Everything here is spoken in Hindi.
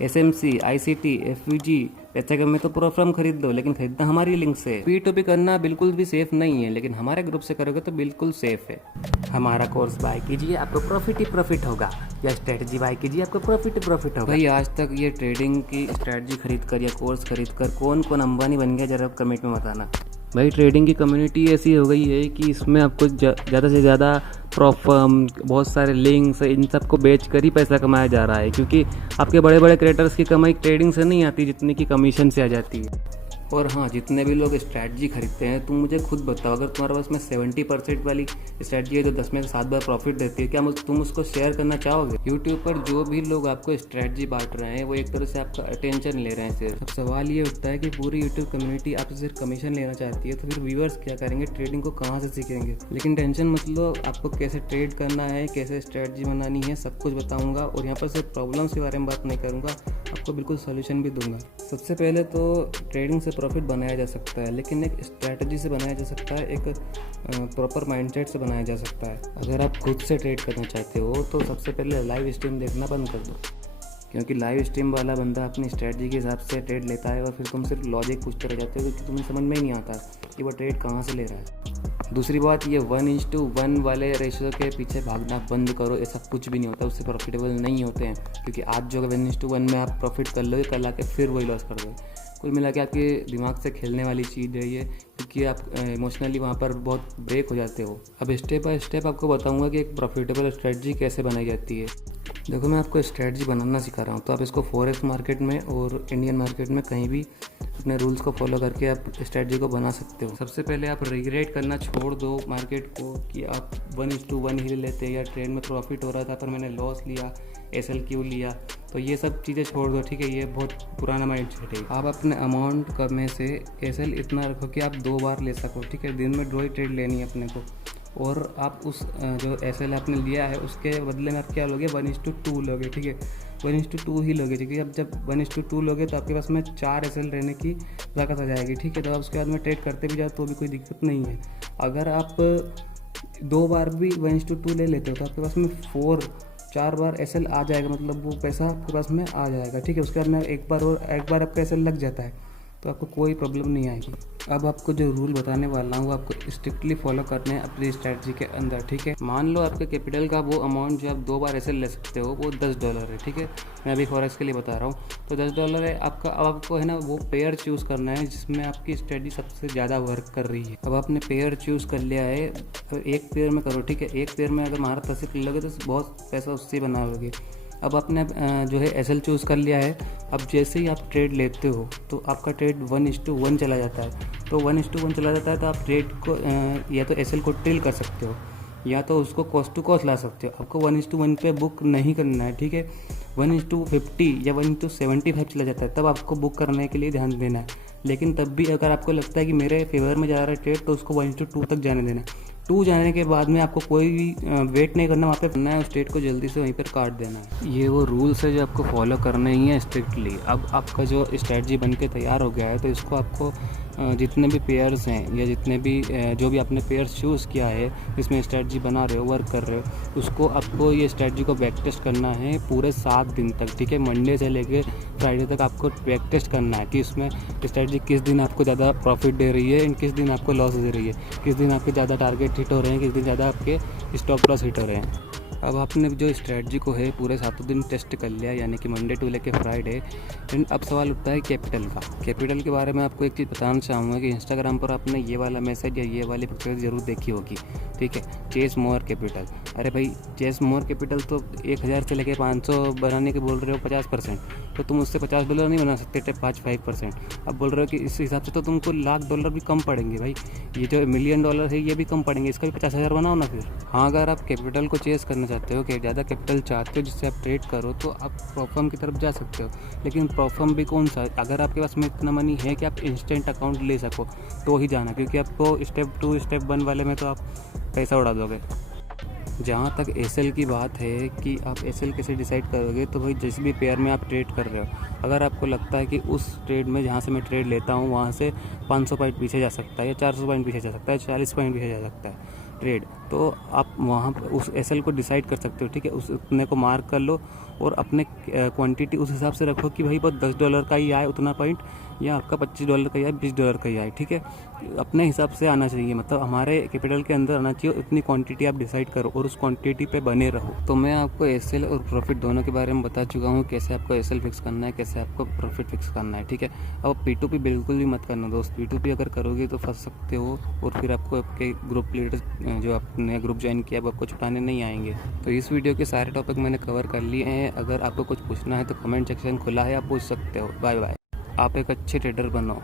SMC, ICT, FVG, पैसे कम में तो पूरा फर्म खरीद दो, लेकिन खरीदना हमारी लिंक से। P2P करना बिल्कुल भी सेफ नहीं है, लेकिन हमारे ग्रुप से करोगे तो बिल्कुल सेफ है। हमारा कोर्स बाय कीजिए, आपको प्रॉफिट ही प्रॉफिट होगा, या स्ट्रेटजी बाय कीजिए, आपको प्रॉफिट ही प्रॉफिट होगा। भाई आज तक ये ट्रेडिंग की स्ट्रेटजी खरीद कर या कोर्स खरीद कर कौन कौन अंबानी बन गया, जरा कमेंट में बताना। भाई ट्रेडिंग की कम्युनिटी ऐसी हो गई है कि इसमें आपको ज़्यादा से ज़्यादा प्रॉफर्म, बहुत सारे लिंक्स, इन सब को बेच कर ही पैसा कमाया जा रहा है, क्योंकि आपके बड़े बड़े क्रिएटर्स की कमाई ट्रेडिंग से नहीं आती जितनी की कमीशन से आ जाती है। और हाँ, जितने भी लोग स्ट्रैटजी खरीदते हैं, तुम मुझे खुद बताओ, अगर तुम्हारे पास में 70% वाली स्ट्रैटजी है जो 10 में से 7 बार प्रॉफिट देती है, क्या तुम उसको शेयर करना चाहोगे? यूट्यूब पर जो भी लोग आपको स्ट्रैटजी बांट रहे हैं वो एक तरह से आपका अटेंशन ले रहे हैं सिर्फ। अब सवाल ये उठता है कि पूरी यूट्यूब कम्युनिटी आपसे सिर्फ कमीशन लेना चाहती है, तो फिर व्यूअर्स क्या करेंगे? ट्रेडिंग को कहाँ से सीखेंगे? लेकिन टेंशन मत लो, आपको कैसे ट्रेड करना है, कैसे स्ट्रैटजी बनानी है, सब कुछ बताऊँगा। और यहाँ पर सिर्फ प्रॉब्लम्स के बारे में बात नहीं करूँगा, आपको बिल्कुल सोल्यूशन भी दूंगा। सबसे पहले तो ट्रेडिंग से प्रॉफिट बनाया जा सकता है, लेकिन एक स्ट्रैटेजी से बनाया जा सकता है, एक प्रॉपर माइंडसेट से बनाया जा सकता है। अगर आप खुद से ट्रेड करना चाहते हो तो सबसे पहले लाइव स्ट्रीम देखना बंद कर दो, क्योंकि लाइव स्ट्रीम वाला बंदा अपनी स्ट्रैटेजी के हिसाब से ट्रेड लेता है और फिर तुम सिर्फ लॉजिक पूछते रह जाते हो, क्योंकि तुम्हें समझ में ही नहीं आता कि वो ट्रेड कहाँ से ले रहा है। दूसरी बात, ये 1:1 वाले रेशियो के पीछे भागना बंद करो, ऐसा कुछ भी नहीं होता, उससे प्रॉफिटेबल नहीं होते हैं। क्योंकि आज जो 1:1 में आप प्रॉफिट कर लोगे, कल आके फिर वही लॉस कर दोगे। कुल मिला के आपके दिमाग से खेलने वाली चीज़ है ये, क्योंकि आप इमोशनली वहाँ पर बहुत ब्रेक हो जाते हो। अब स्टेप बाय स्टेप आपको बताऊँगा कि एक प्रॉफिटेबल स्ट्रेटजी कैसे बनाई जाती है। देखो, मैं आपको स्ट्रेटजी बनाना सिखा रहा हूँ, तो आप इसको फॉरेक्स मार्केट में और इंडियन मार्केट में कहीं भी अपने रूल्स को फॉलो करके आप स्ट्रेटजी को बना सकते हो। सबसे पहले आप रिग्रेट करना छोड़ दो मार्केट को कि आप 1:1 ही लेते, या ट्रेड में प्रॉफिट हो रहा था पर मैंने लॉस लिया, SL क्यों लिया, तो ये सब चीज़ें छोड़ दो, ठीक है? ये बहुत पुराना माइंड सेट है। आप अपने अमाउंट में से SL इतना रखो कि आप 2 बार ले सको, ठीक है? दिन में 2 ही ट्रेड लेनी है अपने को, और आप उस जो SL आपने लिया है उसके बदले में आप क्या लोगे? 1:2 लोगे, ठीक है? 1:2 ही लोगे, क्योंकि अब जब 1:2 लोगे तो आपके पास में 4 SL रहने की ताकत आ जाएगी, ठीक है? तो आप उसके बाद में ट्रेड करते भी जाओ तो भी कोई दिक्कत नहीं है। अगर आप 2 बार भी 1:2 ले लेते हो तो आपके पास में 4 बार SL आ जाएगा, मतलब वो पैसा आपके पास में आ जाएगा, ठीक है? उसके बाद में एक बार आपका SL लग जाता है तो आपको कोई प्रॉब्लम नहीं आएगी। अब आपको जो रूल बताने वाला हूँ वो आपको स्ट्रिक्टली फॉलो करने हैं अपनी स्ट्रैटेजी के अंदर, ठीक है? मान लो आपके कैपिटल का वो अमाउंट जो आप 2 बार ऐसे ले सकते हो वो $10 है, ठीक है? मैं अभी फॉरेक्स के लिए बता रहा हूँ, तो $10 है आपका। अब आपको है ना वो पेयर चूज़ करना है जिसमें आपकी स्ट्रैटेजी सबसे ज़्यादा वर्क कर रही है। अब आपने पेयर चूज़ कर लिया है, तो एक पेयर में करो, ठीक है? एक पेयर में अगर महारत हासिल कर लोगे तो बहुत पैसा उससे बनाओगे। अब आपने जो है SL चूज़ कर लिया है। अब जैसे ही आप ट्रेड लेते हो तो आपका ट्रेड 1:1 चला जाता है, तो 1:1 चला जाता है तो आप ट्रेड को या तो SL को ट्रिल कर सकते हो या तो उसको कॉस्ट टू कॉस्ट ला सकते हो। आपको 1:1 पे बुक नहीं करना है, ठीक है? 1:50 या 1:75 चला जाता है तब आपको बुक करने के लिए ध्यान देना है। लेकिन तब भी अगर आपको लगता है कि मेरे फेवर में जा रहा है ट्रेड, तो उसको 1:2 तक जाने देना है। 2 जाने के बाद में आपको कोई भी वेट नहीं करना, वहाँ पे करना है, उस ट्रेड को जल्दी से वहीं पर काट देना है। ये वो रूल्स है जो आपको फॉलो करने ही है स्ट्रिक्टली। अब आपका जो स्ट्रेटजी बन के तैयार हो गया है, तो इसको आपको जितने भी पेयर्स हैं या जितने भी जो भी आपने पेयर्स चूज़ किया है जिसमें स्ट्रेटजी बना रहे हो, वर्क कर रहे हो, उसको आपको ये स्ट्रेटजी को बैक टेस्ट करना है पूरे 7 दिन तक, ठीक है? मंडे से लेके फ्राइडे तक आपको बैक टेस्ट करना है कि इसमें स्ट्रेटजी किस दिन आपको ज़्यादा प्रॉफिट दे रही है, किस दिन आपको लॉस दे रही है, किस दिन आपके ज़्यादा टारगेट हिट हो रहे हैं, किस दिन ज़्यादा आपके स्टॉप लॉस हिट हो रहे हैं। अब आपने जो स्ट्रेटजी को है पूरे 7 दिन टेस्ट कर लिया, यानी कि मंडे टू लेके फ्राइडे। एंड अब सवाल उठता है कैपिटल का। कैपिटल के बारे में आपको एक चीज़ बताना चाहूँगा कि इंस्टाग्राम पर आपने ये वाला मैसेज या ये वाली पिक्चर ज़रूर देखी होगी, ठीक है? Chess more capital. अरे भाई, चेस मोर कैपिटल तो 1000 से लेके 500 बनाने के बोल रहे हो 50%, तो तुम उससे $50 नहीं बना सकते, 5%। अब बोल रहे हो कि इस हिसाब से तो तुमको $1,00,000 भी कम पड़ेंगे। भाई, ये जो $1 मिलियन है ये भी कम पड़ेंगे, इसका भी 50,000 बनाओ ना फिर। हाँ, अगर आप कैपिटल को चेस करना चाहते हो कि ज़्यादा कैपिटल चाहते हो जिससे आप ट्रेड करो, तो आप प्रॉफर्म की तरफ जा सकते हो। लेकिन प्रॉफर्म भी कौन सा? अगर आपके पास में इतना मनी है कि आप इंस्टेंट अकाउंट ले सको तो वही जाना, क्योंकि आपको स्टेप 2 स्टेप 1 वाले में तो आप पैसा उड़ा दोगे। जहाँ तक SL की बात है कि आप SL कैसे डिसाइड करोगे, तो भाई जिस भी पेयर में आप ट्रेड कर रहे हो, अगर आपको लगता है कि उस ट्रेड में जहाँ से मैं ट्रेड लेता हूँ वहाँ से 500 पॉइंट पीछे जा सकता है, या 400 पॉइंट पीछे जा सकता है, 40 पॉइंट पीछे जा सकता है, ट्रेड, तो आप वहाँ पर उस एसएल को डिसाइड कर सकते हो, ठीक है। उस उतने को मार्क कर लो और अपने क्वांटिटी उस हिसाब से रखो कि भाई बस $10 का ही आए उतना पॉइंट, या आपका $25 का ही आए, $20 का ही आए, ठीक है। अपने हिसाब से आना चाहिए, मतलब हमारे कैपिटल के अंदर आना चाहिए, उतनी क्वांटिटी आप डिसाइड करो और उस क्वांटिटी पे बने रहो। तो मैं आपको एसएल और प्रॉफिट दोनों के बारे में बता चुका हूँ, कैसे आपको एसएल फिक्स करना है, कैसे आपको प्रॉफिट फिक्स करना है, ठीक है। अब P2P बिल्कुल भी मत करना दोस्त, P2P अगर करोगे तो फंस सकते हो और फिर आपको आपके ग्रुप लीडर जो आपने ग्रुप ज्वाइन किया वो आपको छुटाने नहीं आएंगे। तो इस वीडियो के सारे टॉपिक मैंने कवर कर लिए हैं। अगर आपको कुछ पूछना है तो कमेंट सेक्शन खुला है, आप पूछ सकते हो। Bye bye. आप एक अच्छे ट्रेडर बनो।